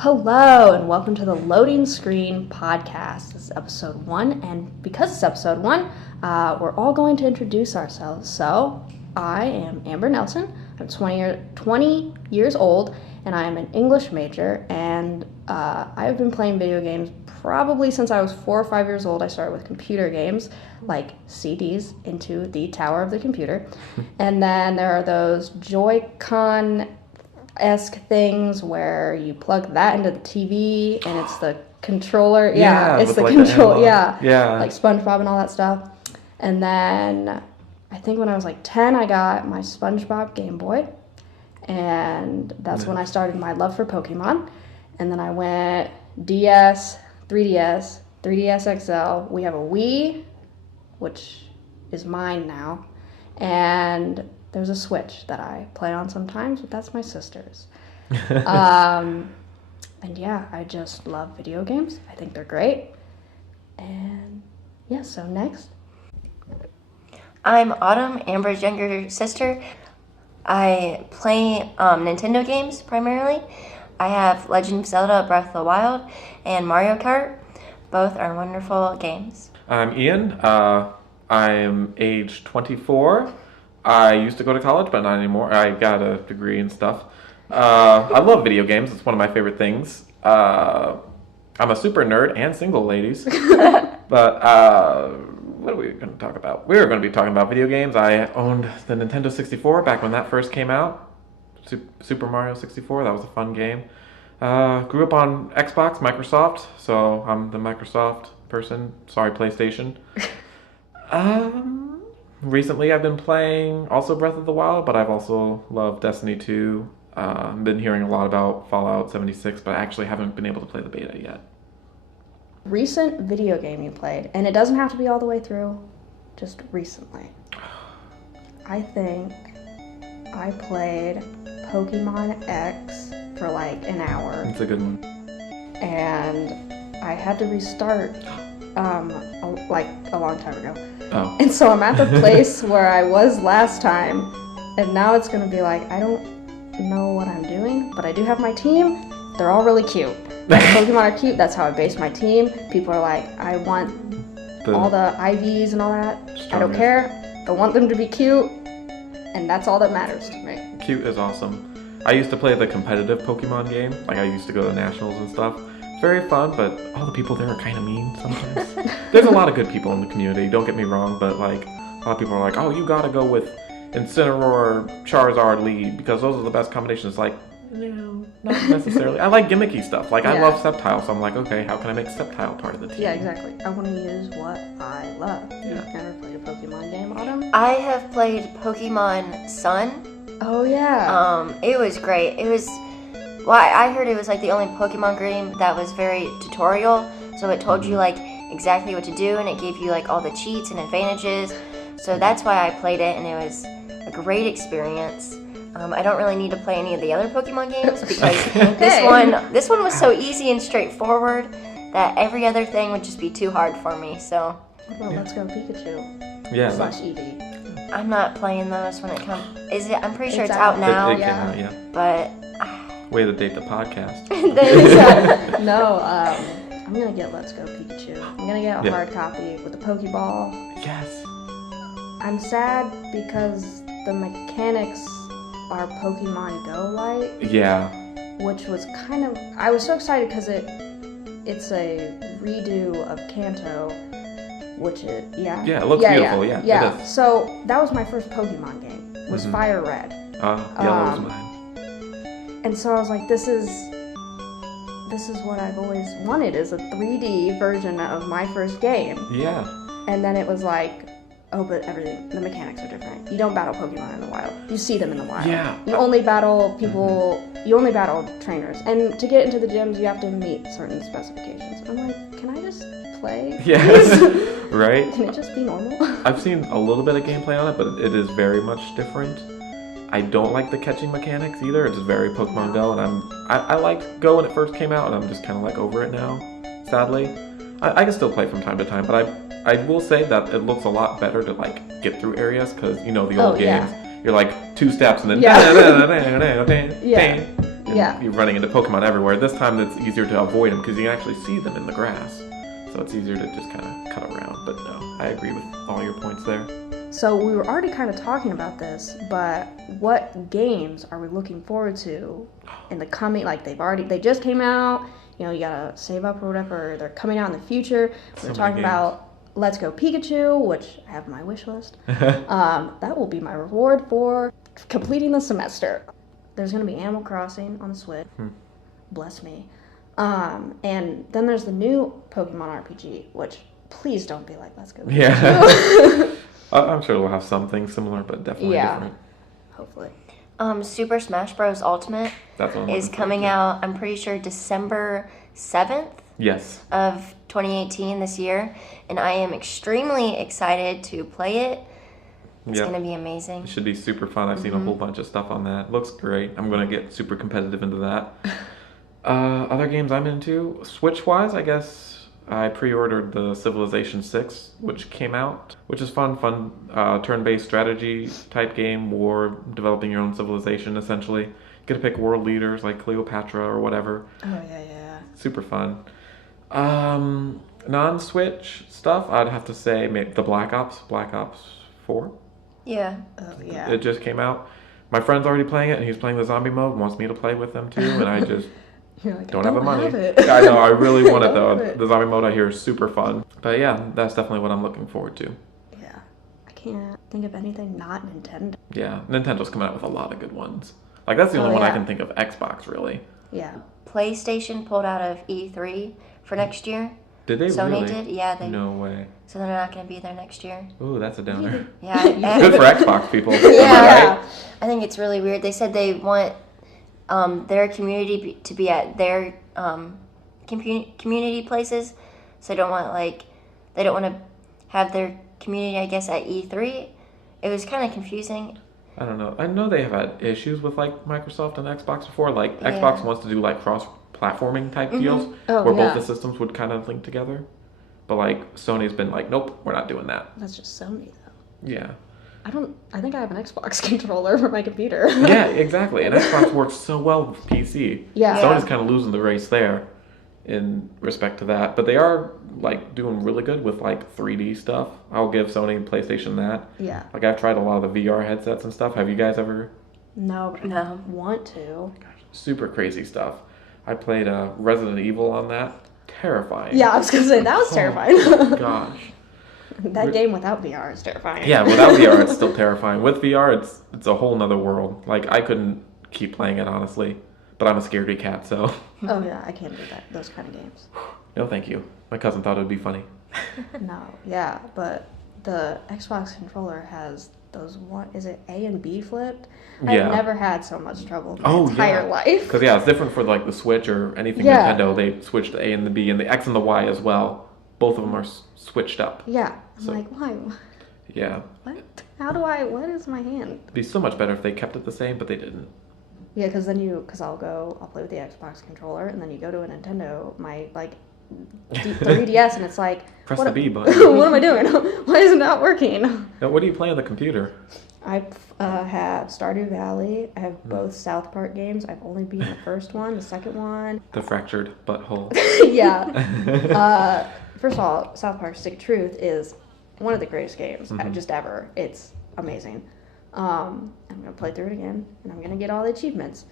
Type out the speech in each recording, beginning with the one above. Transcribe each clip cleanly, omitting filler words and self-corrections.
Hello, and welcome to the Loading Screen Podcast. This is episode 1, and because it's episode 1, we're all going to introduce ourselves. So, I am Amber Nelson. I'm 20 years old, and I am an English major, and I've been playing video games probably since I was 4 or 5 years old. I started with computer games, like CDs into the tower of the computer, and then there are those Joy-Con-esque things where you plug that into the TV and it's the controller. Yeah, it's the like control. Yeah, like SpongeBob and all that stuff. And then I think when I was like 10, I got my SpongeBob Game Boy, and that's when I started my love for Pokemon. And then I went DS, 3DS, 3DS XL. We have a Wii, which is mine now, and there's a Switch that I play on sometimes, but that's my sister's. And yeah, I just love video games. I think they're great. And yeah, so next. I'm Autumn, Amber's younger sister. I play Nintendo games primarily. I have Legend of Zelda, Breath of the Wild, and Mario Kart. Both are wonderful games. I'm Ian. I'm age 24. I used to go to college, but not anymore. I got a degree and stuff. I love video games. It's one of my favorite things. I'm a super nerd and single, ladies. But what are we going to talk about? We're going to be talking about video games. I owned the Nintendo 64 back when that first came out. Super Mario 64. That was a fun game. Grew up on Xbox, Microsoft, so I'm the Microsoft person. Sorry, PlayStation. Recently, I've been playing also Breath of the Wild, but I've also loved Destiny 2. I've been hearing a lot about Fallout 76, but I actually haven't been able to play the beta yet. Recent video game you played, and it doesn't have to be all the way through, just recently. I think I played Pokemon X for like an hour. It's a good one. And I had to restart a long time ago. Oh. And so I'm at the place where I was last time, and now it's going to be like, I don't know what I'm doing, but I do have my team. They're all really cute. Pokemon are cute. That's how I base my team. People are like, I want all the IVs and all that. I don't care. I want them to be cute, and that's all that matters to me. Cute is awesome. I used to play the competitive Pokemon game. Like, I used to go to nationals and stuff. Very fun, but all the people there are kind of mean sometimes. There's a lot of good people in the community, don't get me wrong, but like a lot of people are like, oh, you gotta go with Incineroar, Charizard lead, because those are the best combinations. Like, no, not necessarily. I like gimmicky stuff. Like, I love Sceptile, so I'm like, okay, how can I make Sceptile part of the team? Yeah, exactly. I want to use what I love. Yeah. You've never played a Pokemon game, Autumn? I have played Pokemon Sun. Oh, yeah. It was great. I heard it was like the only Pokemon game that was very tutorial, so it told you like exactly what to do, and it gave you like all the cheats and advantages. So that's why I played it, and it was a great experience. I don't really need to play any of the other Pokemon games because this one was so easy and straightforward that every other thing would just be too hard for me. So. Well, Let's Go Pikachu. Yeah. / Eevee. I'm not playing those when it comes. Is it? I'm pretty sure it's out. out now. It came out, yeah. But. Way to date the podcast. No, I'm gonna get Let's Go Pikachu. I'm gonna get a hard copy with a Pokeball. Yes. I'm sad because the mechanics are Pokemon Go-like. Yeah. Which was kind of... I was so excited because it's a redo of Kanto, which is... Yeah. Yeah, it looks beautiful, yeah. Yeah, It is. so that was my first Pokemon game, was Fire Red. Yellow was mine. And so I was like, this is what I've always wanted, is a 3D version of my first game. Yeah. And then it was like, oh, but the mechanics are different. You don't battle Pokemon in the wild. You see them in the wild. Yeah. You only battle people, you only battle trainers. And to get into the gyms, you have to meet certain specifications. I'm like, can I just play? Yes. Right? Can it just be normal? I've seen a little bit of gameplay on it, but it is very much different. I don't like the catching mechanics either. It's very Pokemon Go, and I liked Go when it first came out, and I'm just kind of like over it now, sadly. I can still play from time to time, but I will say that it looks a lot better to like get through areas, because you know the old games, you're like 2 steps and then and you're running into Pokemon everywhere. This time it's easier to avoid them because you can actually see them in the grass. So it's easier to just kind of cut around. But no, I agree with all your points there. So we were already kind of talking about this, but what games are we looking forward to in the coming, like they just came out, you know, you gotta save up or whatever, they're coming out in the future. We're talking about Let's Go Pikachu, which I have on my wish list. That will be my reward for completing the semester. There's gonna be Animal Crossing on the Switch. Bless me. And then there's the new Pokemon RPG, which please don't be like Let's Go Pikachu. Yeah. I'm sure we'll have something similar, but definitely different. Hopefully. Super Smash Bros. Ultimate is coming out, I'm pretty sure, December 7th of 2018 this year. And I am extremely excited to play it. It's going to be amazing. It should be super fun. I've seen a whole bunch of stuff on that. Looks great. I'm going to get super competitive into that. Other games I'm into, Switch-wise, I guess I pre-ordered the Civilization 6, which came out, which is fun turn-based strategy type game, war, developing your own civilization, essentially. You get to pick world leaders like Cleopatra or whatever. Oh, yeah. Super fun. Non-Switch stuff, I'd have to say maybe the Black Ops 4. Yeah. Oh, yeah. It just came out. My friend's already playing it, and he's playing the zombie mode and wants me to play with him too, and I just... Like, don't have the money. Have it. I know, I really want it though. The zombie mode I hear is super fun. But yeah, that's definitely what I'm looking forward to. Yeah. I can't think of anything not Nintendo. Yeah, Nintendo's coming out with a lot of good ones. Like that's the only one I can think of, Xbox really. Yeah. PlayStation pulled out of E3 for next year. Did they Sony really? did? Yeah, they. No way. So they're not going to be there next year. Ooh, that's a downer. Yeah. Good for Xbox people. Yeah. Right? I think it's really weird. They said they want their community to be at their community places, so they don't want to have their community, I guess, at E3. It was kind of confusing. I don't know. I know they have had issues with like Microsoft and Xbox before. Like Xbox wants to do like cross-platforming type deals where both the systems would kind of link together. But like Sony's been like, nope, we're not doing that. That's just Sony though. Yeah. I think I have an Xbox controller for my computer. Yeah, exactly. And Xbox works so well with PC. Yeah. Sony's kind of losing the race there in respect to that. But they are like doing really good with like 3D stuff. I'll give Sony and PlayStation that. Yeah. Like I've tried a lot of the VR headsets and stuff. Have you guys ever? No, but I want to. Gosh, super crazy stuff. I played Resident Evil on that. Terrifying. Yeah, I was gonna say that was terrifying. Gosh. That game without VR is terrifying. Yeah, without VR it's still terrifying. With VR it's a whole nother world. Like I couldn't keep playing it honestly. But I'm a scaredy cat, so. Oh yeah, I can't do those kind of games. No, thank you. My cousin thought it would be funny. No, yeah, but the Xbox controller has those is it A and B flipped? Yeah. I've never had so much trouble in my entire life. Because it's different for like the Switch or anything Nintendo. They switched the A and the B and the X and the Y as well. Both of them are switched up. Yeah. I'm like, why? Yeah. What? What is my hand? It'd be so much better if they kept it the same, but they didn't. Yeah, because I'll play with the Xbox controller, and then you go to a Nintendo, my 3DS, and it's like... Press the B button. What am I doing? Why is it not working? Now, what do you play on the computer? I have Stardew Valley. I have both South Park games. I've only beaten the first one, the second one. The fractured butthole. Yeah. First of all, South Park Stick of Truth is one of the greatest games just ever. It's amazing. I'm going to play through it again, and I'm going to get all the achievements.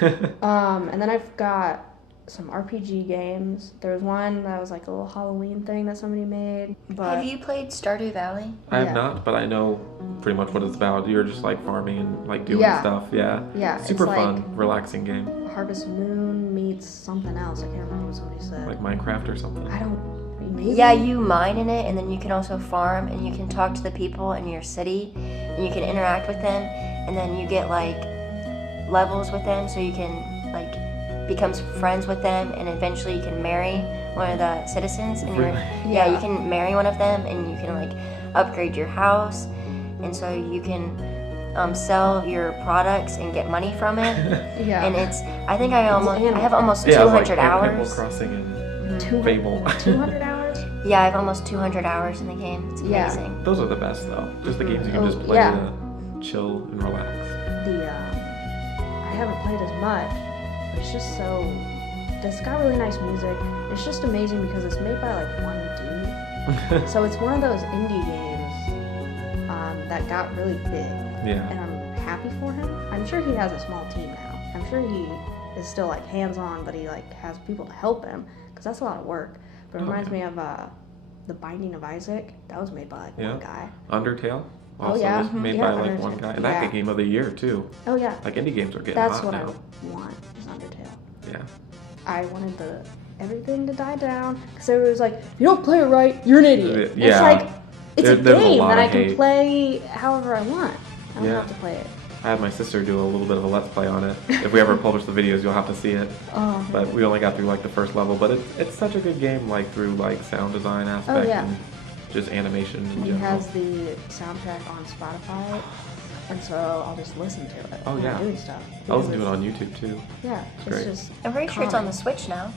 And then I've got some RPG games. There was one that was like a little Halloween thing that somebody made. But have you played Stardew Valley? I have not, but I know pretty much what it's about. You're just like farming and like doing stuff. Yeah. Yeah. Super it's fun, like relaxing game. Harvest Moon meets something else. I can't remember what somebody said. Like Minecraft or something. I don't. Maybe? Yeah, you mine in it, and then you can also farm, and you can talk to the people in your city, and you can interact with them, and then you get like levels with them, so you can like become friends with them, and eventually you can marry one of the citizens, and you can marry one of them, and you can like upgrade your house, and so you can sell your products and get money from it. Yeah. And I have almost 200 hours. Animal Crossing and Fable. 200 hours? Yeah, I have almost 200 hours in the game. It's amazing. Yeah. Those are the best though. Just the games you can just play to chill and relax. I haven't played as much, it's just so, it's got really nice music. It's just amazing because it's made by like one dude. So it's one of those indie games that got really big. Yeah. And I'm happy for him. I'm sure he has a small team now. I'm sure he is still like hands-on, but he like has people to help him because that's a lot of work. But it reminds me of The Binding of Isaac. That was made by like one guy. Undertale also was made by like one guy. And that game of the year too. Oh yeah. Like indie games are getting That's hot what now. I want is Undertale. Yeah. I wanted everything to die down because everybody was like, if you don't play it right, you're an idiot. Yeah. It's like, it's a game that I can hate. play however I want. I don't have to play it. I had my sister do a little bit of a let's play on it. If we ever publish the videos, you'll have to see it. Oh. But we only got through like the first level. But it's such a good game, like through like sound design aspect and just animation in general. He has the soundtrack on Spotify, and so I'll just listen to it. Oh yeah. Doing stuff. I'll listen to it on YouTube too. Yeah, it's great. just. I'm pretty sure it's on the Switch now.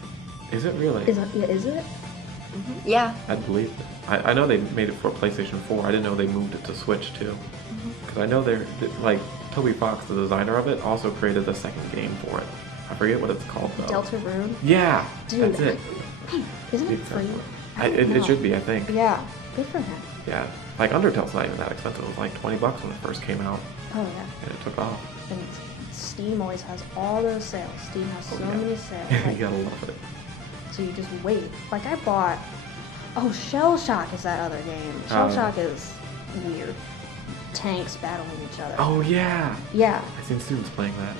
Is it really? Is it? Mm-hmm. Yeah. I believe it. I know they made it for PlayStation 4. I didn't know they moved it to Switch too. Because I know they're like Toby Fox, the designer of it, also created the second game for it. I forget what it's called though. Deltarune? Yeah, Dude, that's it. Hey, isn't it free? It should be, I think. Yeah, good for him. Yeah, like Undertale's not even that expensive. It was like $20 when it first came out. Oh yeah. And it took off. And Steam always has all those sales. Steam has so many sales. You gotta love it. So you just wait. Like I bought. Oh, Shell Shock is that other game. Shell Shock is weird. Tanks battling each other. Oh yeah. Yeah. I've seen students playing that.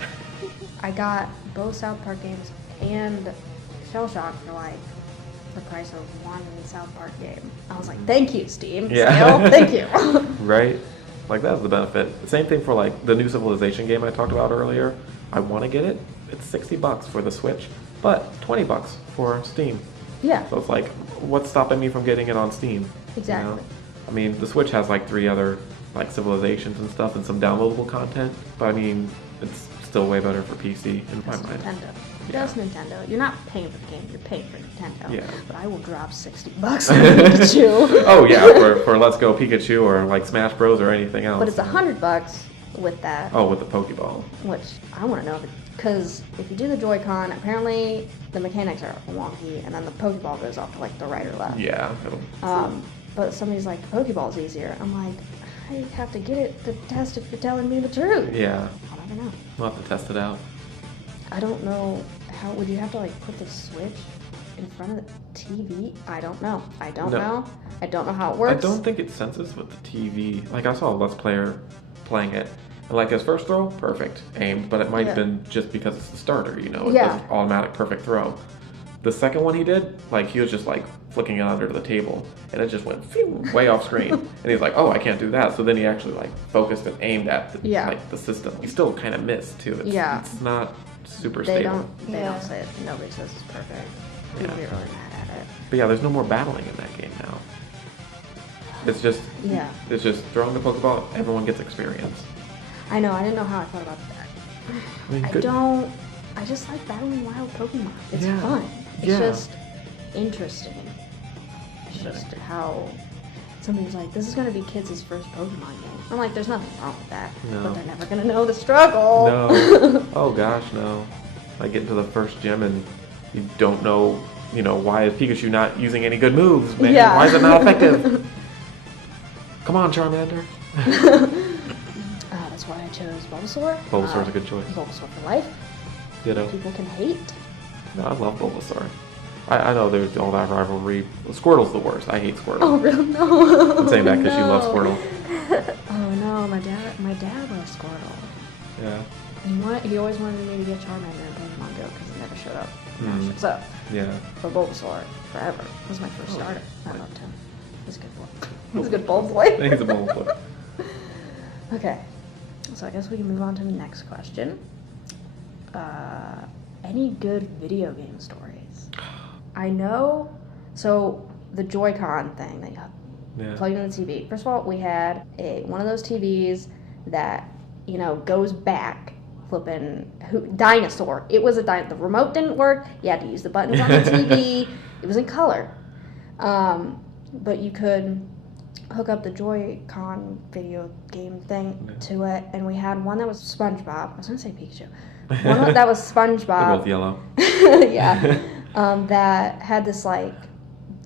I got both South Park games and Shell Shock for like the price of one South Park game. I was like, thank you, Steam. Yeah. Thank you. Right? Like that's the benefit. The same thing for like the new Civilization game I talked about earlier. I want to get it. It's $60 for the Switch, but $20 for Steam. Yeah. So it's like, what's stopping me from getting it on Steam? Exactly. You know? I mean, the Switch has like 3 other like civilizations and stuff and some downloadable content, but I mean, it's still way better for PC in my mind. Nintendo. Just Nintendo. You're not paying for the game, you're paying for Nintendo. Yeah. But I will drop $60 on Pikachu. Oh yeah, for Let's Go Pikachu or like Smash Bros or anything else. But it's $100 with that. Oh, with the Pokeball. Which I want to know, because if you do the Joy-Con, apparently the mechanics are wonky, and then the Pokeball goes off to like the right or left. Yeah. But somebody's like, the Pokeball's easier. I'm like, I have to get it to test if you're telling me the truth. Yeah. I'll never know. We'll have to test it out. I don't know how, would you have to like put the Switch in front of the TV? I don't know. I don't know. I don't know how it works. I don't think it senses with the TV. Like I saw a Let's Player playing it. And like his first throw, perfect, aimed, but it might have been just because it's the starter, you know, it doesn't automatic perfect throw. The second one he did, like he was just like flicking it under the table, and it just went phew, way off screen. And he's like, oh, I can't do that. So then he actually like focused and aimed at the, like the system. He still kind of missed too. It's not super stable. They don't say it. Nobody says it's perfect. People get really mad at it. But yeah, there's no more battling in that game now. It's just it's just throwing the Pokeball. Everyone gets experience. I know. I didn't know how I felt about that. I just like battling wild Pokemon. It's fun. It's just interesting. It's just how somebody's like, this is going to be kids' first Pokemon game. I'm like, there's nothing wrong with that. No. But they're never going to know the struggle. No. Oh gosh, no. I get into the first gym and you don't know, you know, why is Pikachu not using any good moves, man? Yeah. Why is it not effective? Come on, Charmander. That's why I chose Bulbasaur. Bulbasaur's a good choice. Bulbasaur for life. Ditto. People can hate. No, I love Bulbasaur. I know there's all that rivalry. Squirtle's the worst. I hate Squirtle. Oh, really? No. I'm saying that because you love Squirtle. Oh no, my dad loves Squirtle. Yeah. He always wanted me to get Charmander in Pokemon Go because it never showed up. Mm. So yeah. But Bulbasaur forever was my first starter. I loved him. He's a good boy. He's a good bull boy. He's a bull boy. Okay, so I guess we can move on to the next question. Any good video game stories? I know, so the Joy-Con thing that you plugged in the TV. First of all, we had one of those TVs that, you know, goes back, flipping dinosaur. It was the remote didn't work. You had to use the buttons on the TV. It was in color. But you could hook up the Joy-Con video game thing to it, and we had one that was SpongeBob. I was going to say Pikachu. That was SpongeBob. They're both yellow. Yeah. That had this like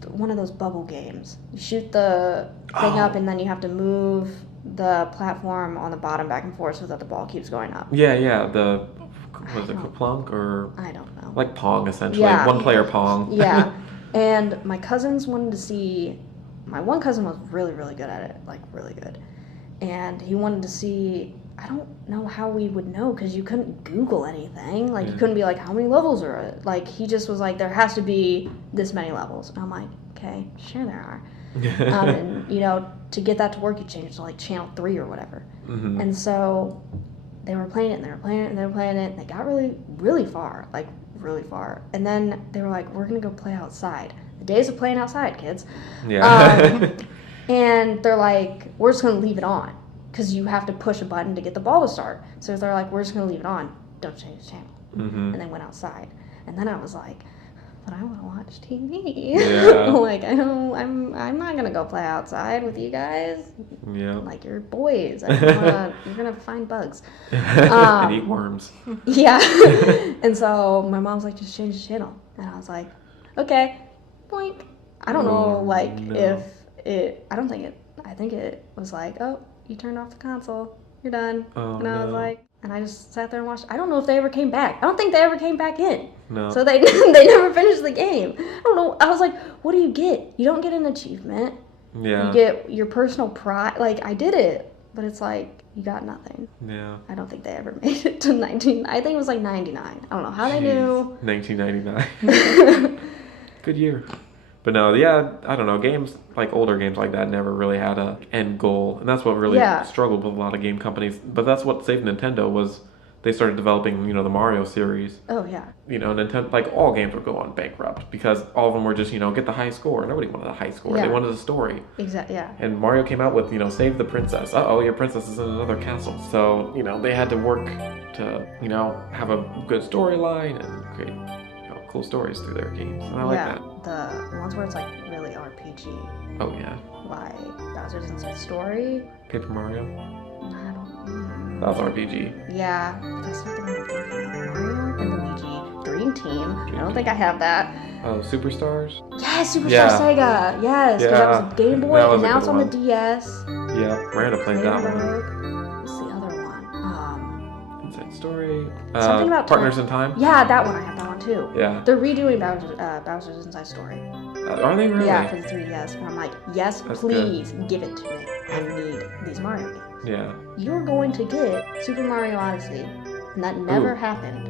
one of those bubble games. You shoot the thing up, and then you have to move the platform on the bottom back and forth so that the ball keeps going up. Yeah. Was it Plunk or? I don't know. Like Pong, essentially. Yeah. One player Pong. Yeah. And my cousins wanted to see. My one cousin was really, really good at it, like really good. And he wanted to see. I don't know how we would know because you couldn't Google anything. Like, you couldn't be like, how many levels are it? Like, he just was like, there has to be this many levels. And I'm like, okay, sure there are. And, you know, to get that to work, you change it to like channel 3 or whatever. Mm-hmm. And so they were playing it, and they were playing it, and they were playing it, and they got really, really far. Like, really far. And then they were like, we're going to go play outside. The days of playing outside, kids. Yeah. And they're like, we're just going to leave it on. Because you have to push a button to get the ball to start. So they're like, we're just going to leave it on. Don't change the channel. Mm-hmm. And they went outside. And then I was like, but I want to watch TV. Yeah. Like, I'm not going to go play outside with you guys. Yeah. Like, you're boys. You're going to find bugs. And eat worms. Yeah. And so my mom's like, just change the channel. And I was like, okay. Boink. I don't know, like, if it, I think it was like, oh, you turned off the console. You're done. Oh, and I was like, and I just sat there and watched. I don't know if they ever came back. I don't think they ever came back in. No. So they never finished the game. I don't know. I was like, what do you get? You don't get an achievement. Yeah. You get your personal pride. Like, I did it, but it's like, you got nothing. Yeah. I don't think they ever made it to 19. I think it was like 99. I don't know how they knew. 1999. Good year. But no, yeah, I don't know. Games, like older games like that, never really had a end goal. And that's what really struggled with a lot of game companies. But that's what saved Nintendo was they started developing, you know, the Mario series. Oh, yeah. You know, Nintendo, like all games would go on bankrupt because all of them were just, you know, get the high score. Nobody wanted a high score. Yeah. They wanted a story. Exactly, yeah. And Mario came out with, you know, save the princess. Uh-oh, your princess is in another castle. So, you know, they had to work to, you know, have a good storyline and create, you know, cool stories through their games. And I like that. The ones where it's like really RPG. Oh, yeah. Like Bowser's Inside Story. Paper Mario. I don't know. That was RPG. Yeah. That's not the one I'm thinking of. Mario and Luigi. Dream Team. I don't think I have that. Oh, Superstars? Yes, Superstar Sega. Yes, because that was a Game Boy and now it's on the DS. Yeah, Miranda played that one. What's the other one? Inside Story. Something about Partners in Time? Yeah, that one. I have that one too. Yeah. They're redoing Bowser's Inside Story. Are they really? Yeah, for the 3DS. And I'm like, yes, that's please give it to me. I need these Mario games. Yeah. You're going to get Super Mario Odyssey, and that never happened.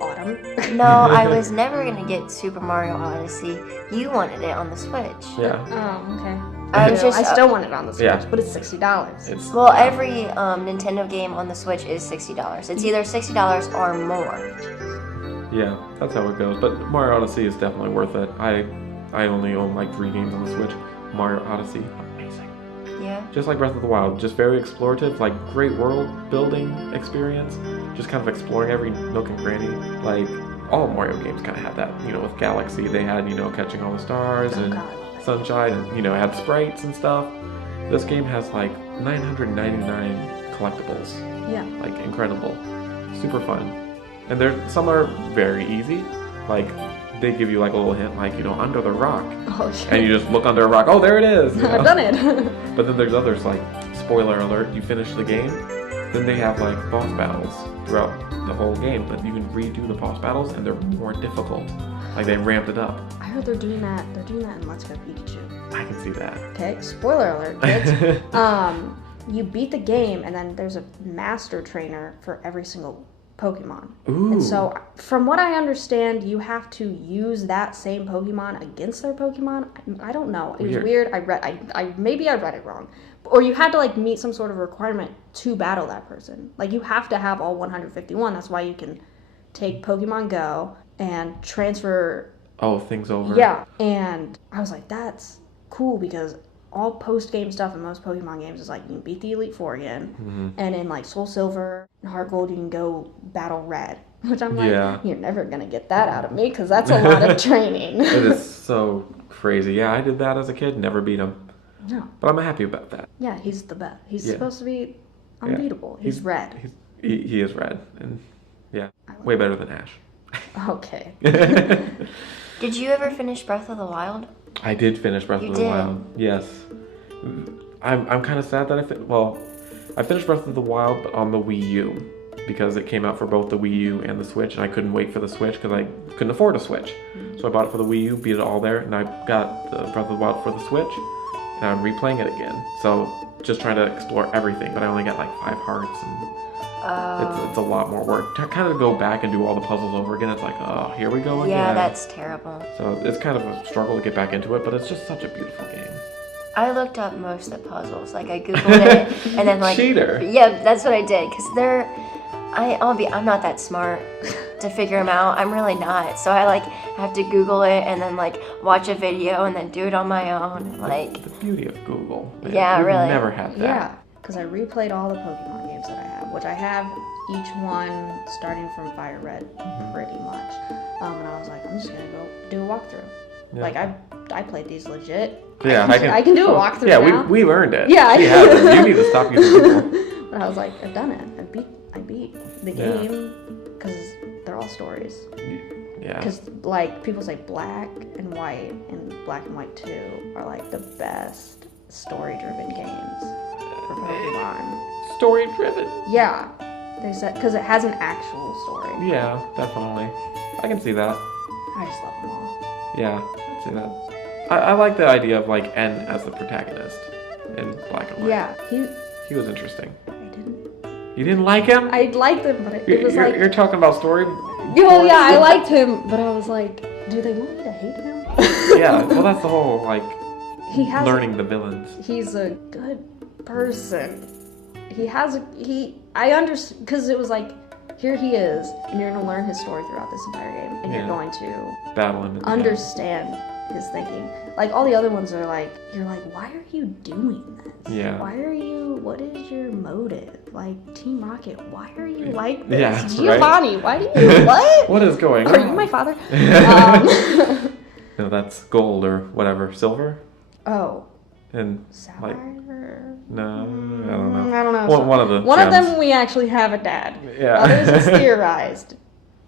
Autumn. No, I was never going to get Super Mario Odyssey. You wanted it on the Switch. Yeah. Oh, okay. I still want it on the Switch, but it's $60. Well, every Nintendo game on the Switch is $60. It's either $60 or more. Yeah, that's how it goes. But Mario Odyssey is definitely worth it. I only own like 3 games on the Switch. Mario Odyssey, amazing. Yeah. Just like Breath of the Wild, just very explorative, like great world building experience. Just kind of exploring every nook and cranny. Like all Mario games kind of had that. You know, with Galaxy, they had, you know, catching all the stars and sunshine, and, you know, it had sprites and stuff. This game has like 999 collectibles. Yeah. Like incredible, super fun, and some are very easy. Like they give you like a little hint, like, you know, under the rock. Oh, shit. And you just look under a rock. Oh, there it is. You know? I've done it. But then there's others, like, spoiler alert, you finish the game, then they have like boss battles throughout the whole game, but you can redo the boss battles and they're more difficult. Like they ramped it up. I heard they're doing that in Let's Go Pikachu. I can see that. Okay, spoiler alert, kids. You beat the game and then there's a master trainer for every single Pokemon. Ooh. And so from what I understand, you have to use that same Pokemon against their Pokemon. I don't know. It was weird. Maybe I read it wrong. Or you had to like meet some sort of requirement to battle that person. Like you have to have all 151. That's why you can take Pokemon Go and transfer things over. Yeah. And I was like, that's cool because all post-game stuff in most Pokemon games is like you can beat the Elite Four again, and in like Soul Silver and Heart Gold you can go battle Red, which I'm like, you're never gonna get that out of me because that's a lot of training. It is so crazy. Yeah, I did that as a kid, never beat him. No. But I'm happy about that. Yeah, he's the best. He's supposed to be unbeatable. He's Red. He is Red, and Yeah, way better than Ash. Okay. Did you ever finish Breath of the Wild? I did finish Breath of the Wild. Yes. I'm kind of sad that I finished Breath of the Wild but on the Wii U because it came out for both the Wii U and the Switch, and I couldn't wait for the Switch because I couldn't afford a Switch. So I bought it for the Wii U, beat it all there, and I got the Breath of the Wild for the Switch, and I'm replaying it again. So just trying to explore everything, but I only got like 5 hearts, and it's a lot more work. To kind of go back and do all the puzzles over again, it's like, oh, here we go again. Yeah, that's terrible. So it's kind of a struggle to get back into it, but it's just such a beautiful game. I looked up most of the puzzles. Like, I Googled it, and then like... Cheater! Yeah, that's what I did, because I'm not that smart to figure them out. I'm really not. So I like have to Google it and then like watch a video and then do it on my own. Like the beauty of Google. Man. Yeah, We've really. Never had that. Yeah, because I replayed all the Pokemon games that I have, which I have each one starting from Fire Red, pretty much. And I was like, I'm just gonna go do a walkthrough. Yeah. Like I played these legit. Yeah, I can do a walkthrough. Yeah, now. we learned it. Yeah, she has it. You need to stop using Google. But I was like, I've done it. I beat the game because they're all stories. Yeah. Because like people say Black and White and Black and White 2 are like the best story-driven games for Pokemon. Story-driven. Yeah, they said because it has an actual story. Yeah, definitely. I can see that. I just love them all. Yeah, I can see that. I like the idea of like N as the protagonist in Black and White. Yeah, he was interesting. I didn't. You didn't like him? I liked him, but it was like... You're talking about story? Well, yeah, I liked him, but I was like, do they want me to hate him? Yeah, well, that's the whole, like, learning the villains. He's a good person. I understand, because it was like, here he is, and you're going to learn his story throughout this entire game, and you're going to battle him. Understand his thinking. Like, all the other ones are like, you're like, why are you doing this? Yeah. What is your motive? Like, Team Rocket, why are you like this? Yeah, Giovanni, right? why do you, what? What is going on? Are you my father? No, that's gold or whatever. Silver? Oh. And Sapphire? No, I don't know. I don't know. One of the One of them we actually have a dad. Yeah. Others is theorized.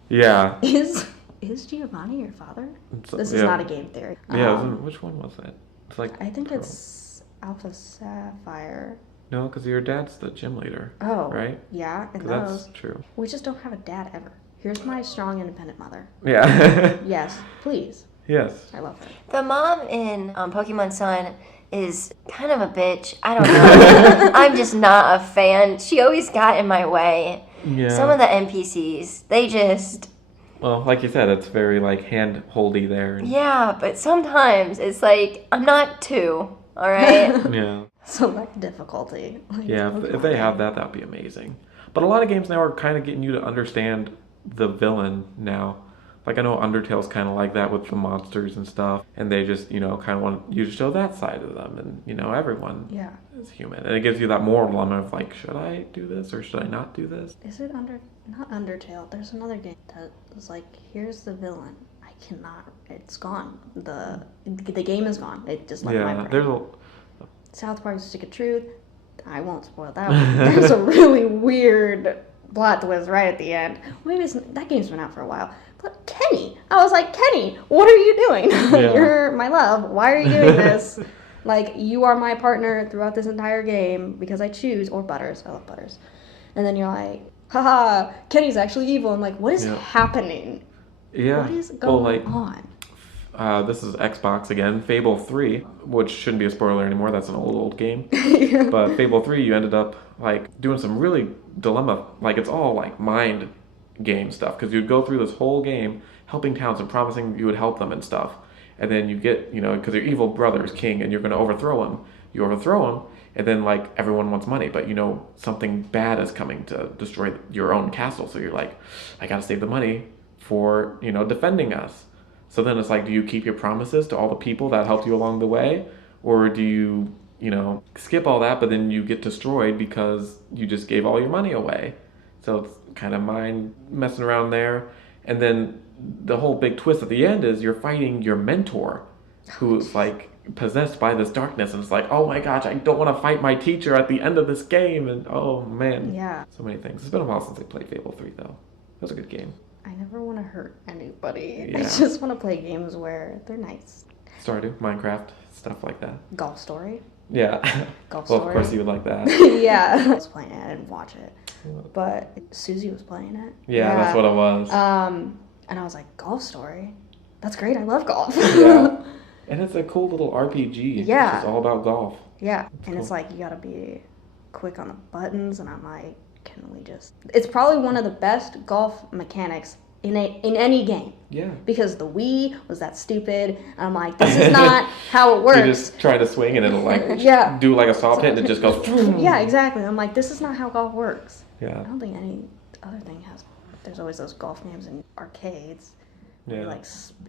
Yeah. Is Giovanni your father? This is not a game theory. Yeah, which one was that? It's like I think it's Alpha Sapphire. No, because your dad's the gym leader. Oh. Right? Yeah, and that's true. We just don't have a dad ever. Here's my strong, independent mother. Yeah. Yes, please. Yes. I love her. The mom in Pokemon Sun is kind of a bitch. I don't know. I'm just not a fan. She always got in my way. Yeah. Some of the NPCs, they just... Well, like you said, it's very, like, hand-holdy there. Yeah, but sometimes it's like, I'm not 2, all right? Yeah. Select difficulty. Like, yeah, if they have that, that'd be amazing. But a lot of games now are kind of getting you to understand the villain now. Like, I know Undertale's kind of like that with the monsters and stuff. And they just, kind of want you to show that side of them. And, everyone is human. And it gives you that moral dilemma of, like, should I do this or should I not do this? Is it not Undertale. There's another game that was like, here's the villain. I cannot. It's gone. The game is gone. It just left my brain. There's South Park Stick of Truth. I won't spoil that one. There's a really weird plot twist right at the end. Maybe that game's been out for a while. But Kenny, I was like, Kenny, what are you doing? Yeah. You're my love. Why are you doing this? Like, you are my partner throughout this entire game because I choose, or Butters. I love Butters. And then you're like, haha, Kenny's actually evil. I'm like, what is happening? Yeah. What is going on? This is Xbox again. Fable 3, which shouldn't be a spoiler anymore. That's an old game. But Fable 3, you ended up like doing some really dilemma. Like, it's all like mind game stuff because you'd go through this whole game helping towns and promising you would help them and stuff. And then you get, because your evil brother is king and you're going to overthrow him. You overthrow him, and then, like, everyone wants money, but something bad is coming to destroy your own castle. So you're like, I got to save the money for, defending us. So then it's like, do you keep your promises to all the people that helped you along the way? Or do you, skip all that, but then you get destroyed because you just gave all your money away? So it's kind of mind messing around there. And then the whole big twist at the end is you're fighting your mentor, who's like possessed by this darkness, and it's like, oh my gosh, I don't want to fight my teacher at the end of this game, and oh man, yeah, so many things. It's been a while since I played Fable 3 though. It was a good game. I never want to hurt anybody. Yeah. I just want to play games where they're nice. Stardew, Minecraft, stuff like that. Golf Story. Yeah. Golf Well, Story. of course you would like that. Yeah. I was playing it. I didn't watch it. But Susie was playing it. Yeah, that's what it was. And I was like, Golf Story? That's great. I love golf. Yeah. And it's a cool little RPG. Yeah. It's just all about golf. Yeah. And cool. It's like, you got to be quick on the buttons. And I'm like, can we just... It's probably one of the best golf mechanics in any game. Yeah. Because the Wii was that stupid. And I'm like, this is not how it works. You just try to swing and it'll like yeah. do like a soft hit and it just goes... Yeah, exactly. I'm like, this is not how golf works. Yeah. I don't think any other thing has... There's always those golf games in arcades. Yeah. Like,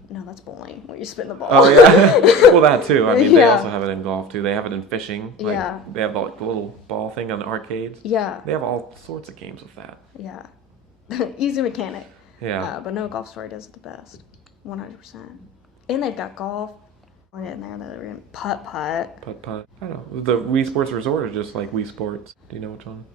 no, that's bowling, where you spin the ball. Oh, yeah. Well, that too. I mean, they also have it in golf too. They have it in fishing. Like, yeah. They have like the little ball thing on the arcades. Yeah. They have all sorts of games with that. Yeah. Easy mechanic. Yeah. But no, Golf Story does it the best. 100%. And they've got golf. In there, they're in putt-putt. Putt-putt. I don't know. The Wii Sports Resort are just like Wii Sports. Do you know which one?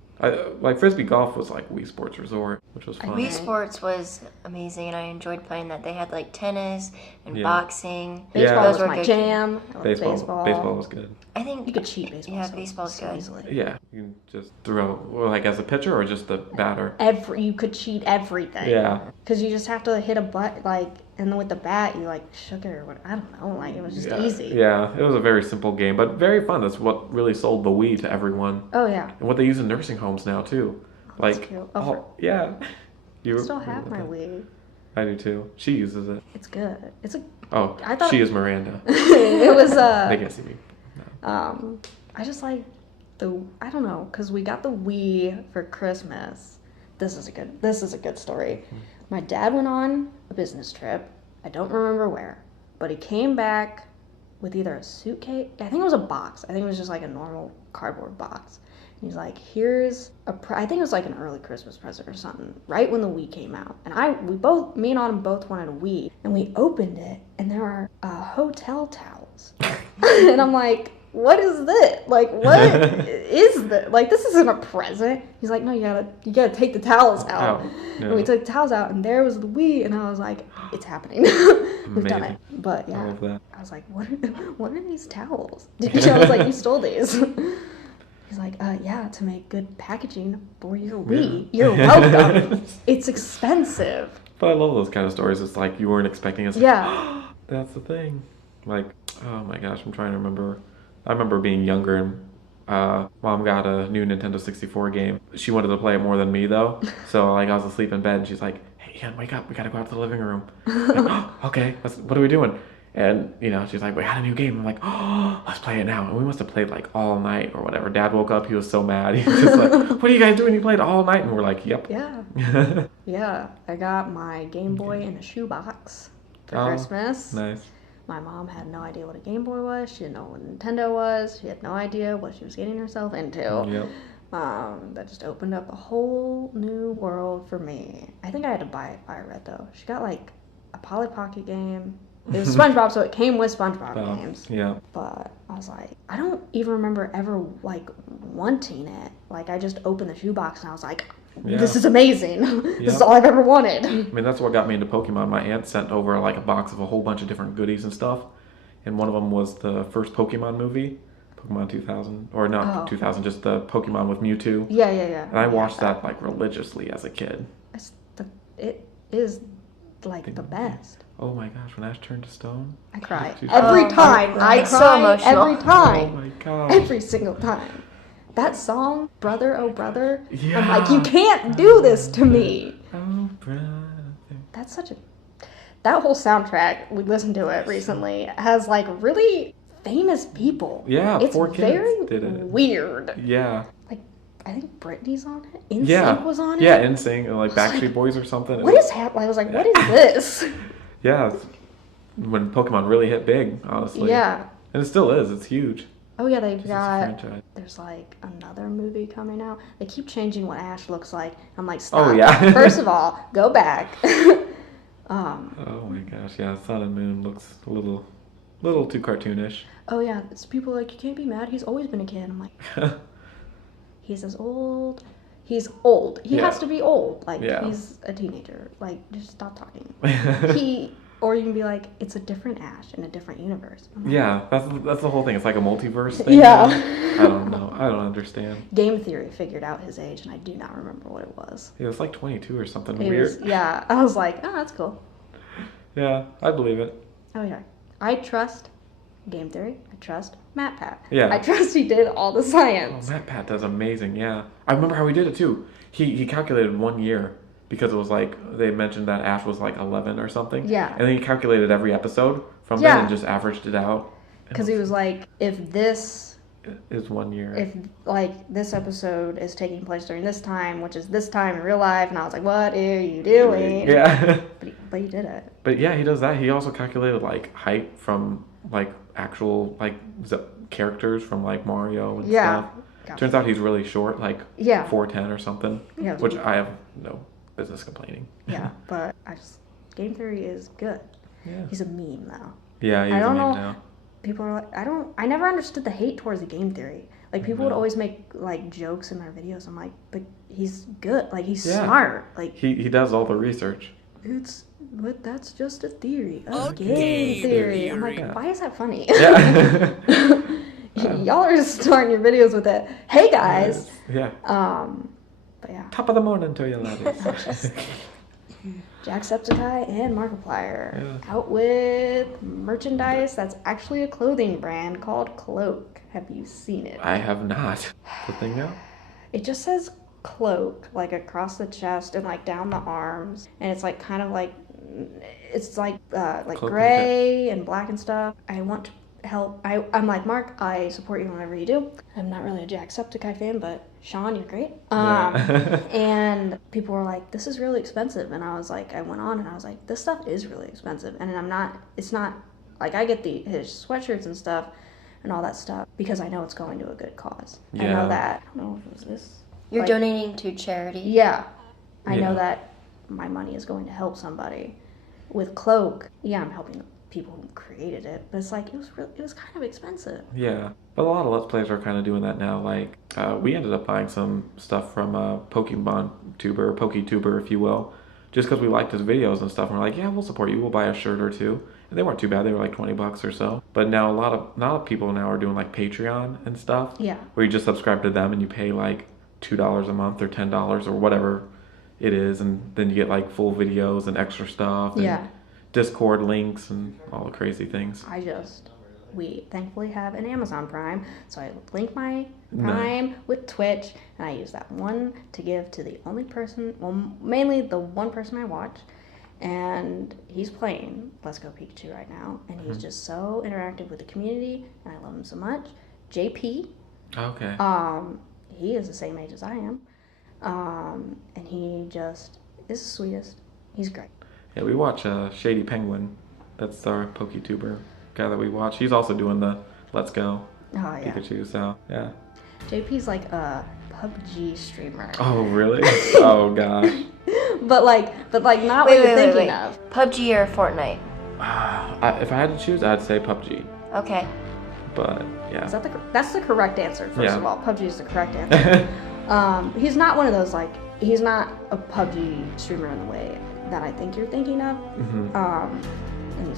Like Frisbee Golf was like Wii Sports Resort, which was fun. Wii Sports was amazing, and I enjoyed playing that. They had like tennis and boxing. Baseball was my jam. Baseball was good. I think you could cheat baseball. Yeah, baseball's good. Easily. Yeah, you can just throw like as a pitcher or just the batter. You could cheat everything. Yeah. Because you just have to hit a butt and then with the bat you like shook it or what, I don't know, like it was just easy. Yeah, it was a very simple game, but very fun. That's what really sold the Wii to everyone. Oh yeah. And what they use in nursing homes now too. That's cute. Yeah. I still have my Wii. I do too. She uses it. It's good. I thought she is Miranda. It was They can't see me. No. I just like I don't know, because we got the Wii for Christmas. This is a good story. My dad went on a business trip. I don't remember where, but he came back with either a suitcase. I think it was a box. I think it was just like a normal cardboard box. And he's like, here's I think it was like an early Christmas present or something, right when the Wii came out. And me and Autumn both wanted a Wii. And we opened it, and there are hotel towels. And I'm like, what is this? Like, what is this? Like, this isn't a present. He's like, no, you gotta take the towels out. Oh, no. And we took the towels out, and there was the Wii, and I was like, it's happening. We've done it. But yeah, I love that. I was like, what are these towels? I was like, you stole these. He's like, yeah, to make good packaging for your Wii. Yeah. You're welcome. It's expensive. But I love those kind of stories. It's like you weren't expecting it. Yeah. That's the thing. Like, oh my gosh, I'm trying to remember. I remember being younger and Mom got a new Nintendo 64 game. She wanted to play it more than me though. So like I was asleep in bed and she's like, hey Ian, wake up, we gotta go out to the living room. Like, oh, okay, what are we doing? And she's like, we got a new game. I'm like, oh, let's play it now. And we must have played like all night or whatever. Dad woke up, he was so mad. He was just like, what are you guys doing? You played all night? And we're like, yep. Yeah. Yeah, I got my Game Boy in a shoebox for Christmas. Nice. My mom had no idea what a Game Boy was. She didn't know what Nintendo was. She had no idea what she was getting herself into. Yep. That just opened up a whole new world for me. I think I had to buy it red though. She got like a Polly Pocket game. It was SpongeBob, so it came with SpongeBob games. Yeah. But I was like, I don't even remember ever like wanting it. Like I just opened the shoebox and I was like, this is amazing. This is all I've ever wanted. I mean, that's what got me into Pokemon. My aunt sent over like a box of a whole bunch of different goodies and stuff. And one of them was the first Pokemon movie, Pokemon 2000. Or not 2000, just the Pokemon with Mewtwo. Yeah. And I watched that like religiously as a kid. It is like the best. Oh my gosh, when Ash turned to stone. I cry. Every time. I cry so emotional. every time. Oh my gosh. Every single time. That song, Brother, Oh Brother, yeah. I'm like, you can't do this to me. Oh, brother. That's that whole soundtrack, we listened to it recently, has like really famous people. Yeah, it's 4 kids very did it. Weird. Yeah. Like, I think Britney's on it. NSYNC was on it. Yeah, NSYNC, like Backstreet Boys or something. What is happening? I was like, what is this? Yeah, when Pokemon really hit big, honestly. Yeah. And it still is. It's huge. Oh yeah, there's like another movie coming out. They keep changing what Ash looks like. I'm like, stop. Oh yeah. First of all, go back. Oh my gosh, yeah, Sun and Moon looks a little too cartoonish. Oh yeah, it's people like, you can't be mad. He's always been a kid. I'm like, he's as old. He's old. He Yeah. has to be old. Like, Yeah. he's a teenager. Like, just stop talking. Or you can be like, it's a different Ash in a different universe. Like, yeah, that's the whole thing. It's like a multiverse thing. Yeah. I don't know. I don't understand. Game Theory figured out his age, and I do not remember what it was. It was like 22 or something It weird. was, yeah. I was like, oh, that's cool. Yeah, I believe it. Oh, yeah. I trust Game Theory. I trust MatPat. Yeah. I trust he did all the Oh, science. MatPat does amazing, yeah. I remember how he did it too. He calculated 1 year because it was like, they mentioned that Ash was like 11 or something. Yeah. And then he calculated every episode from then and just averaged it out. Because he was like, if this is 1 year. If, like, this episode is taking place during this time, which is this time in real life, and I was like, what are you doing? Yeah. But he did it. But yeah, he does that. He also calculated, like, height from, like, actual, like, characters from, like, Mario and stuff. Gotcha. Turns out he's really short, like 4'10" or something, which I have no business complaining. Yeah, but Game Theory is good. Yeah. He's a meme, though. Yeah, he's a meme now. People are like, I never understood the hate towards the Game Theory. Like, people would always make, like, jokes in my videos. I'm like, but he's good. Like, he's smart. Like, he does all the research. But that's just a theory. A game theory. I'm like, why is that funny? Yeah. Y'all are just starting your videos with it. Hey, guys. Yeah. But yeah. Top of the morning to you, ladies. Jacksepticeye and Markiplier out with merchandise that's actually a clothing brand called Cloak. Have you seen it? I have not. The thing now? It just says Cloak, like across the chest and like down the arms, and it's like kind of like it's like gray and black and stuff. I want to help. I'm like, Mark, I support you whenever you do. I'm not really a Jacksepticeye fan, but Sean, you're great. And people were like, this is really expensive. And I was like, I went on and I was like, this stuff is really expensive. And it's not, like, I get his sweatshirts and stuff and all that stuff because I know it's going to a good cause. Yeah. I know that. I don't know if it was this. You're donating to charity. Yeah. I know that my money is going to help somebody. With Cloak, I'm helping the people who created it, but it's like it was kind of expensive. Yeah, but a lot of Let's Players are kind of doing that now. Like, we ended up buying some stuff from a Pokemon tuber, PokeTuber, if you will, just because we liked his videos and stuff. And we're like, yeah, we'll support you. We'll buy a shirt or two. And they weren't too bad. They were like $20 or so. But now a lot of people now are doing like Patreon and stuff. Yeah. Where you just subscribe to them and you pay like $2 a month or $10 or whatever it is, and then you get like full videos and extra stuff. And Discord links and all the crazy things. We thankfully have an Amazon Prime, so I link my Prime with Twitch, and I use that one to give to the only person, well, mainly the one person I watch, and he's playing Let's Go Pikachu right now, and he's just so interactive with the community, and I love him so much. JP. Okay. He is the same age as I am, and he just is the sweetest. He's great. Yeah, we watch Shady Penguin. That's our PokeTuber guy that we watch. He's also doing the Let's Go Pikachu, so yeah. JP's like a PUBG streamer. Oh, really? Oh, gosh. But not what you're thinking of. PUBG or Fortnite? If I had to choose, I'd say PUBG. Okay. But, yeah. That's the correct answer, first of all. PUBG is the correct answer. He's not one of those, like, he's not a PUBG streamer in the way that I think you're thinking of. And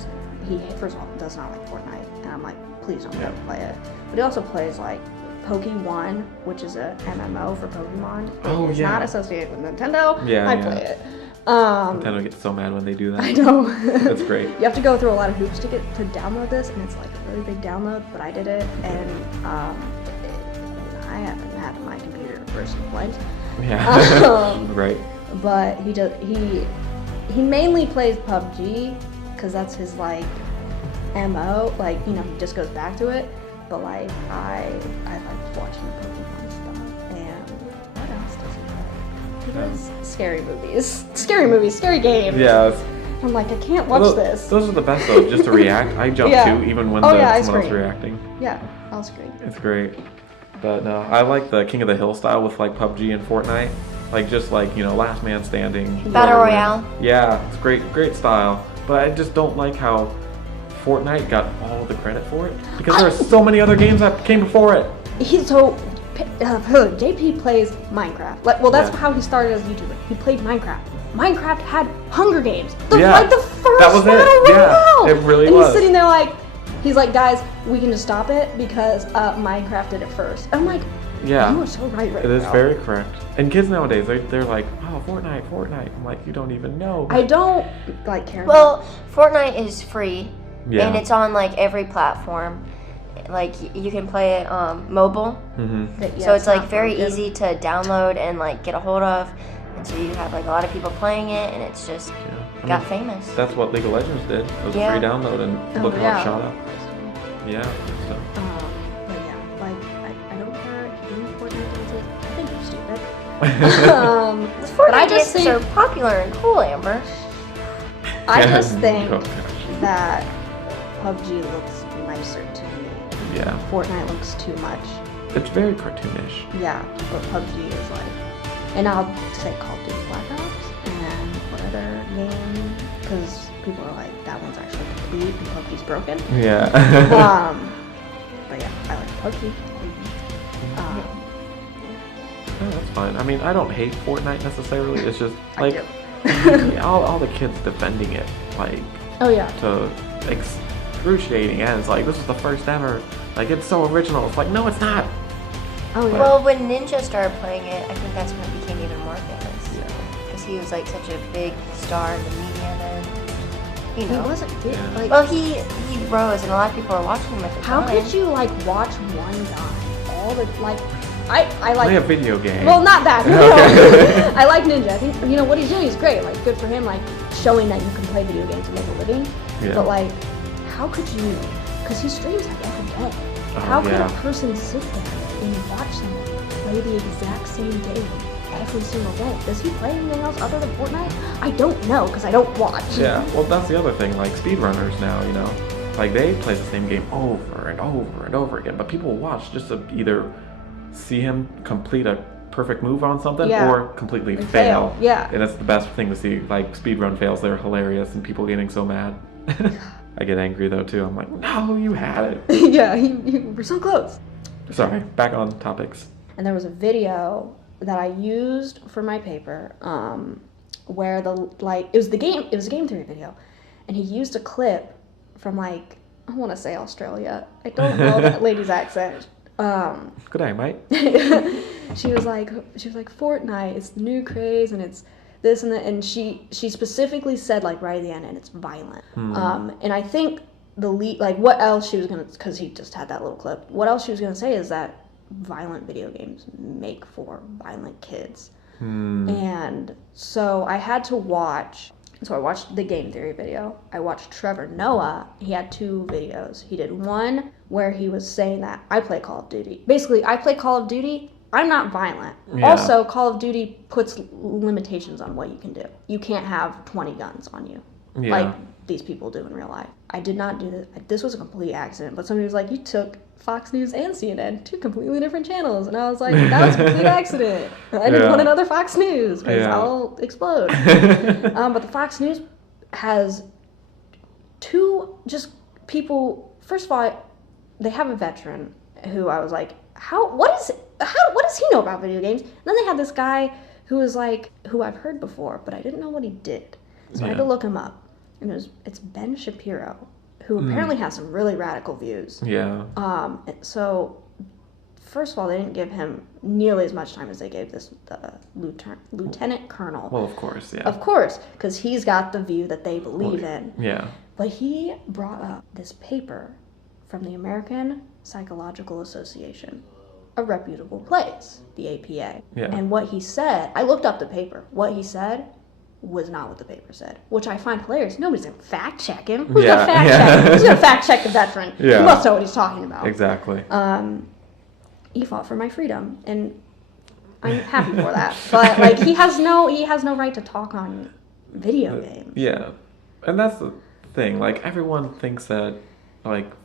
he first of all does not like Fortnite, and I'm like, please don't go play it. But he also plays like Pokémon, which is a MMO for Pokemon. It's not associated with Nintendo. I play it. Nintendo gets so mad when they do that. I know. That's great. You have to go through a lot of hoops to download this, and it's like a really big download. But I did it, and I haven't had my computer first complaint. Yeah. Right. But he mainly plays PUBG because that's his like MO. Like, he just goes back to it. But like I like watching the Pokemon stuff. And what else does he play? He does scary movies, scary games. Yeah. I'm like, I can't watch this. Those are the best though, just to react. I jump too, even when someone else is reacting. Yeah, that was great. It's great. But no, I like the King of the Hill style with like PUBG and Fortnite. Like, just like, last man standing. Battle Royale. Yeah, it's great style. But I just don't like how Fortnite got all the credit for it. Because there are so many other games that came before it. JP plays Minecraft. That's how he started as a YouTuber. He played Minecraft. Minecraft had Hunger Games. The first battle royale. It really was. And he's sitting there he's like, guys, we can just stop it because Minecraft did it first. I'm like, you are so right now. It is very correct. And kids nowadays, they're like, oh, Fortnite. I'm like, you don't even know. I don't care. Well, Fortnite is free, and it's on every platform. You can play it mobile, so it's very easy to download and get a hold of. And so you have a lot of people playing it, and it's just got famous. That's what League of Legends did. It was a free download, and look how it shot up. Yeah. So. But I don't care any Fortnite dances. I think they're stupid. This Fortnite dances are popular and cool, Amber. I just think that PUBG looks nicer to me. Yeah. Fortnite looks too much. It's very cartoonish. Yeah, but PUBG is and I'll say Call of Duty Black Ops and what other game, because people are like, that one's actually complete and PUBG's broken. Yeah. But yeah, I like PUBG. Oh, that's fine. I mean, I don't hate Fortnite necessarily. It's just all the kids defending it, to excruciating ends. This is the first ever. It's so original. It's no, it's not. Oh, yeah. Well, when Ninja started playing it, I think that's when it became even more famous. Yeah. Because he was such a big star in the media then. He wasn't big. Yeah. Well, he rose, and a lot of people were watching him at the time. How could you watch one guy all the I like. Play a video game. Well, not that. No. I like Ninja. I think what he's doing is great. Good for him. Showing that you can play video games and make a living. Yeah. But how could you? Because he streams every day. How could a person sit there and watch someone play the exact same game every single day? Does he play anything else other than Fortnite? I don't know because I don't watch. Yeah, well, that's the other thing. Speedrunners now, they play the same game over and over and over again. But people will watch just to either see him complete a perfect move on something or completely fail. Yeah. And that's the best thing to see. Speedrun fails, they're hilarious, and people getting so mad. I get angry though too. I'm like, no, you had it. Yeah, you were so close. Sorry, back on topics. And there was a video that I used for my paper, where it was a game theory video, and he used a clip from I want to say Australia. I don't know that lady's accent. Good day, mate. She was like Fortnite, it's the new craze, and it's this and that, and she specifically said right at the end, and it's violent. And I think the lead, what else she was gonna, because he just had that little clip. What else she was gonna say is that violent video games make for violent kids. And so I had to watch. So I watched the game theory video. I watched Trevor Noah. He had 2 videos. He did one where he was saying that I play Call of Duty. Basically, I play Call of Duty. I'm not violent. Yeah. Also, Call of Duty puts limitations on what you can do. You can't have 20 guns on you, like these people do in real life. I did not do this. This was a complete accident. But somebody was like, you took Fox News and CNN, 2 completely different channels. And I was like, that was a complete accident. I didn't want another Fox News because I'll explode. But the Fox News has 2 just people. First of all, they have a veteran who I was like, what does he know about video games? And then they had this guy who was who I've heard before, but I didn't know what he did. So I had to look him up. And it's Ben Shapiro, who apparently has some really radical views. Yeah. So first of all, they didn't give him nearly as much time as they gave the lieutenant colonel. Well, of course, yeah. Of course, because he's got the view that they believe in. Yeah. But he brought up this paper from the American Psychological Association, a reputable place, the APA. Yeah. And what he said, I looked up the paper. What he said was not what the paper said, which I find hilarious. Nobody's going to fact check him. Who's going to fact check him? Who's going to fact check the veteran? Yeah. He must know what he's talking about. Exactly. He fought for my freedom, and I'm happy for that. But he has no right to talk on video games. Yeah. And that's the thing. Everyone thinks that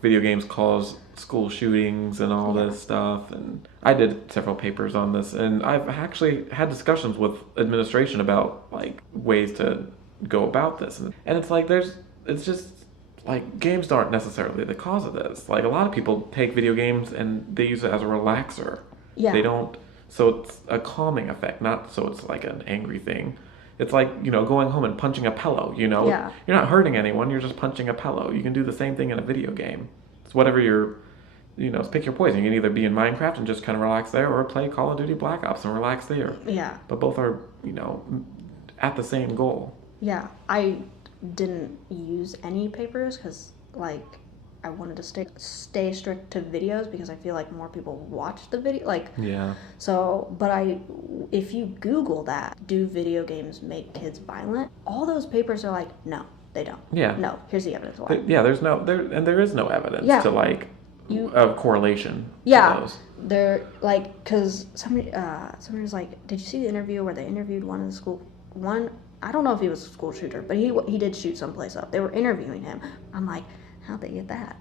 video games cause school shootings and all this stuff, and I did several papers on this, and I've actually had discussions with administration about ways to go about this, and it's just games aren't necessarily the cause of this. A lot of people take video games and they use it as a relaxer. Yeah. They don't. So it's a calming effect, not so it's like an angry thing. It's like, you know, going home and punching a pillow, you know? Yeah. You're not hurting anyone, you're just punching a pillow. You can do the same thing in a video game. It's whatever you're, you know, pick your poison. You can either be in Minecraft and just kind of relax there, or play Call of Duty Black Ops and relax there. Yeah. But both are, you know, at the same goal. Yeah. I didn't use any papers because, like, I wanted to stay strict to videos because I feel like more people watch the video. Like, yeah. So, but if you Google that, do video games make kids violent? All those papers are like, no, they don't. Yeah. No, here's the evidence why. Yeah, there is no evidence to like of correlation. Yeah. To those. They're like, because somebody was like, did you see the interview where they interviewed I don't know if he was a school shooter, but he did shoot someplace up. They were interviewing him. I'm like, how'd they get that?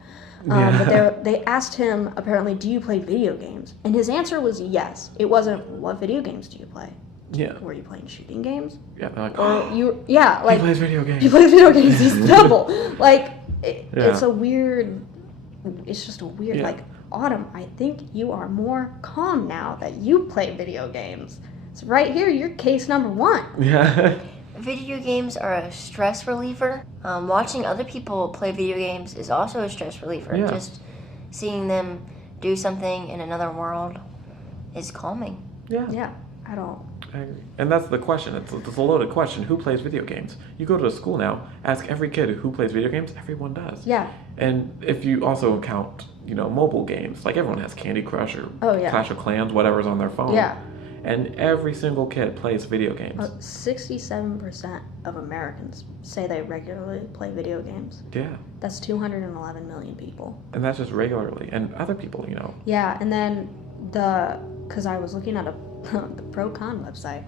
But they asked him, apparently, do you play video games? And his answer was yes. It wasn't, what video games do you play? Yeah. Were you playing shooting games? Yeah, they're like, like, he plays video games. He plays video games, he's double. Like, it's just a weird, like, Autumn, I think you are more calm now that you play video games. So right here, you're case number 1. Yeah. Video games are a stress reliever. Watching other people play video games is also a stress reliever. Yeah. Just seeing them do something in another world is calming. Yeah. Yeah, I agree. And that's the question. It's a loaded question. Who plays video games? You go to a school now, ask every kid who plays video games. Everyone does. Yeah. And if you also count, you know, mobile games, like everyone has Candy Crush or Clash of Clans, whatever's on their phone. Yeah. And every single kid plays video games. 67% of Americans say they regularly play video games. Yeah. That's 211 million people. And that's just regularly. And other people, you know. Yeah, and then because I was looking at the pro-con website,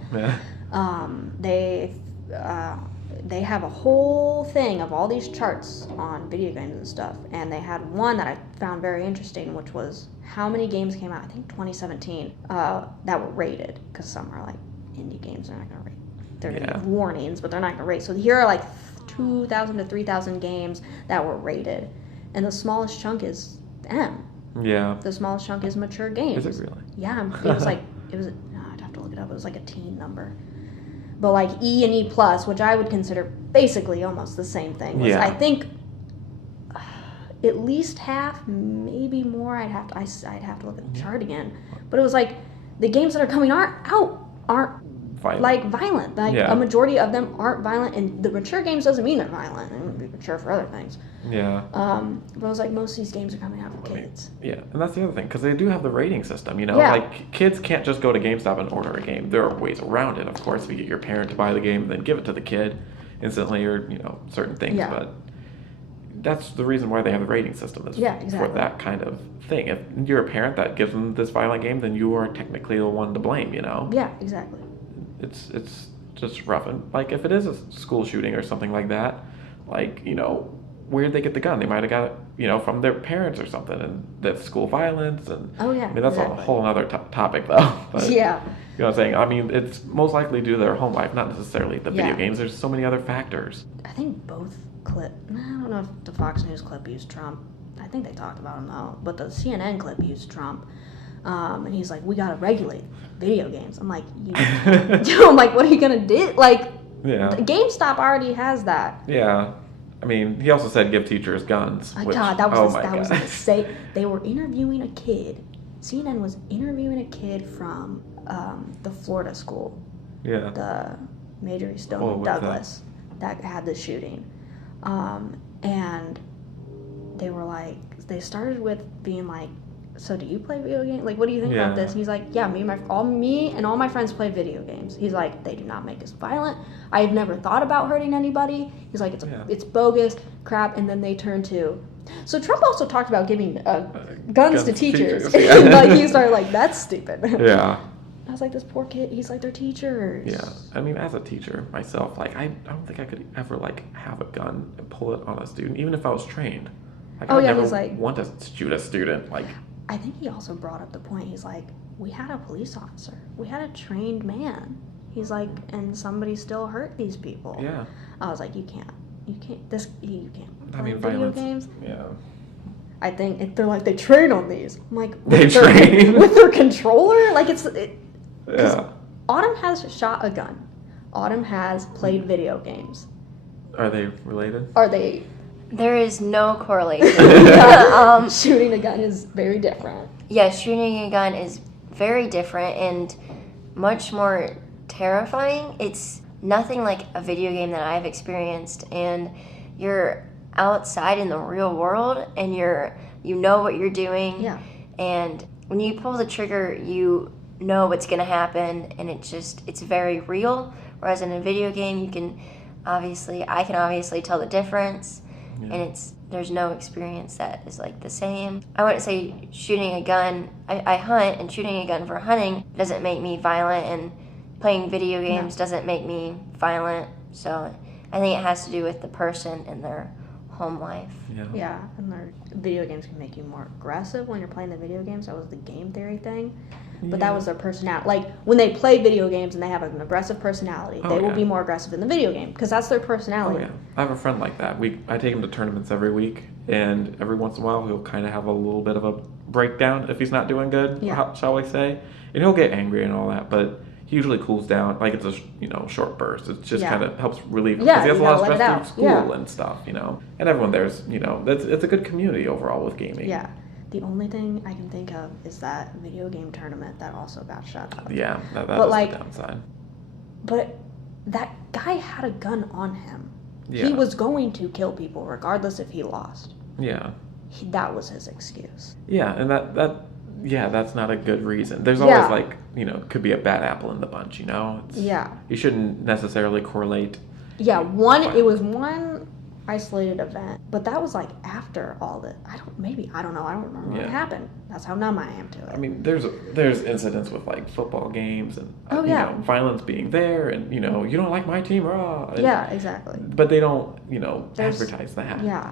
they have a whole thing of all these charts on video games and stuff. And they had one that I found very interesting, which was how many games came out, I think 2017, that were rated, because some are like indie games, they're not going to rate. They're going to give warnings, but they're not going to rate. So here are like 2,000 to 3,000 games that were rated, and the smallest chunk is M. Yeah. The smallest chunk is mature games. Is it really? Yeah, I'd have to look it up. It was like a teen number. But like E and E+, which I would consider basically almost the same thing. Was, I think at least half, maybe more. I'd have to look at the chart again. But it was like the games that are coming aren't violent. Like a majority of them aren't violent, and the mature games doesn't mean they're violent. They would be mature for other things. Yeah. But it was like most of these games are coming out for kids. Yeah, and that's the other thing, because they do have the rating system, you know? Like, kids can't just go to GameStop and order a game. There are ways around it, of course. You get your parent to buy the game, then give it to the kid instantly, or, you know, certain things. Yeah. But that's the reason why they have the rating system, is for that kind of thing. If you're a parent that gives them this violent game, then you are technically the one to blame, you know? Yeah, exactly. It's just rough. And, like, if it is a school shooting or something like that, like, you know, where'd they get the gun? They might have got it, you know, from their parents or something, and that's school violence. And I mean, that's a whole other topic, though. But, you know what I'm saying? I mean, it's most likely due to their home life, not necessarily the video games. There's so many other factors. I think both I don't know if the Fox News clip used Trump. I think they talked about him, though. But the CNN clip used Trump. And he's like, we got to regulate video games. I'm like, I'm like, what are you going to do? Like, GameStop already has that. Yeah. I mean, he also said give teachers guns. God, that was a mistake. They were interviewing a kid. CNN was interviewing a kid from the Florida school. Yeah. The Major East Stone Douglas that had the shooting. And they were like, they started with being like, so do you play video games? Like, what do you think about this? And he's like, yeah, me and all my friends play video games. He's like, they do not make us violent. I've never thought about hurting anybody. He's like, it's bogus, crap. And then they turn to... So Trump also talked about giving guns to teachers. Like, he started like, that's stupid. Yeah. I was like, this poor kid, he's like, they're teachers. Yeah. I mean, as a teacher myself, like, I don't think I could ever, like, have a gun and pull it on a student, even if I was trained. Like, I would never want to shoot a student, like... I think he also brought up the point, he's like, we had a police officer. We had a trained man. He's like, and somebody still hurt these people. Yeah. I was like, you can't I mean, video violence, games. Yeah. I think they're like, they train on these. I'm like, they train? With their controller? Like, yeah. Autumn has shot a gun. Autumn has played video games. Are they related? Are they? There is no correlation. Shooting a gun is very different. Yeah, shooting a gun is very different and much more terrifying. It's nothing like a video game that I've experienced, and you're outside in the real world and you know what you're doing. Yeah. And when you pull the trigger, you know what's going to happen, and it's very real. Whereas in a video game, I can obviously tell the difference, and there's no experience that is like the same. I wouldn't say shooting a gun. I hunt, and shooting a gun for hunting doesn't make me violent, and playing video games doesn't make me violent. So I think it has to do with the person and their home life. Yeah, and their video games can make you more aggressive when you're playing the video games. That was the game theory thing. But that was their personality. Like, when they play video games and they have an aggressive personality, they will be more aggressive in the video game because that's their personality. Oh, yeah. I have a friend like that. I take him to tournaments every week, and every once in a while he'll kind of have a little bit of a breakdown if he's not doing good, shall we say. And he'll get angry and all that, but he usually cools down. Like, it's a short burst. It just kind of helps relieve him because he has a lot of stress through school and stuff, And everyone there's, it's a good community overall with gaming. Yeah. The only thing I can think of is that video game tournament that also got shut down. Yeah, that is the downside. But that guy had a gun on him. Yeah. He was going to kill people regardless if he lost. Yeah. That was his excuse. Yeah, and that's not a good reason. There's always could be a bad apple in the bunch, You shouldn't necessarily correlate. Yeah, it was one isolated event, but that was like after all the I don't remember what happened. That's how numb I am to it. I mean, there's incidents with like football games and violence being there, and you don't like my team, yeah, exactly. But they don't advertise that. Yeah,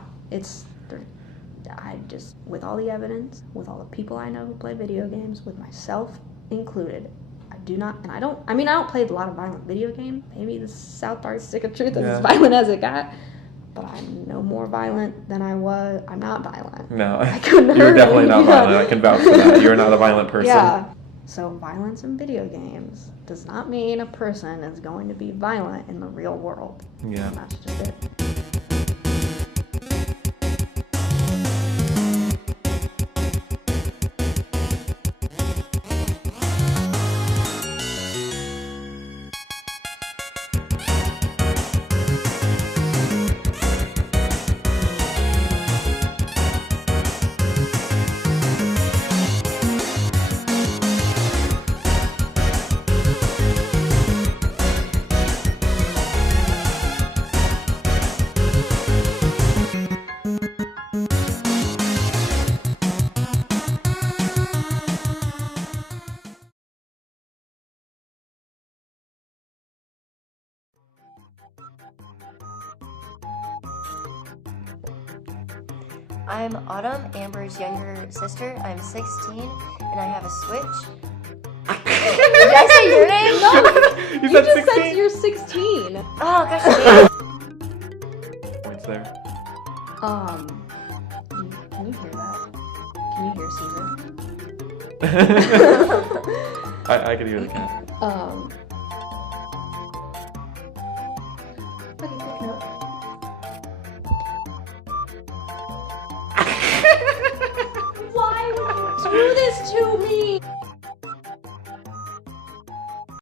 I just, with all the evidence, with all the people I know who play video games, with myself included, I don't play a lot of violent video games. Maybe the South Park Stick of Truth is as violent as it got. But I'm no more violent than I was. I'm not violent. No, you're definitely not violent. I can vouch for that. You're not a violent person. Yeah. So violence in video games does not mean a person is going to be violent in the real world. Yeah. And that's just it. I'm Autumn, Amber's younger sister. I'm 16, and I have a Switch. Did I say your name? No, you said just 16? said you're 16. Oh, gosh, dang. Points there. Can you hear that? Can you hear Caesar? I can hear the cat. Okay, quick note. Why would you do this to me?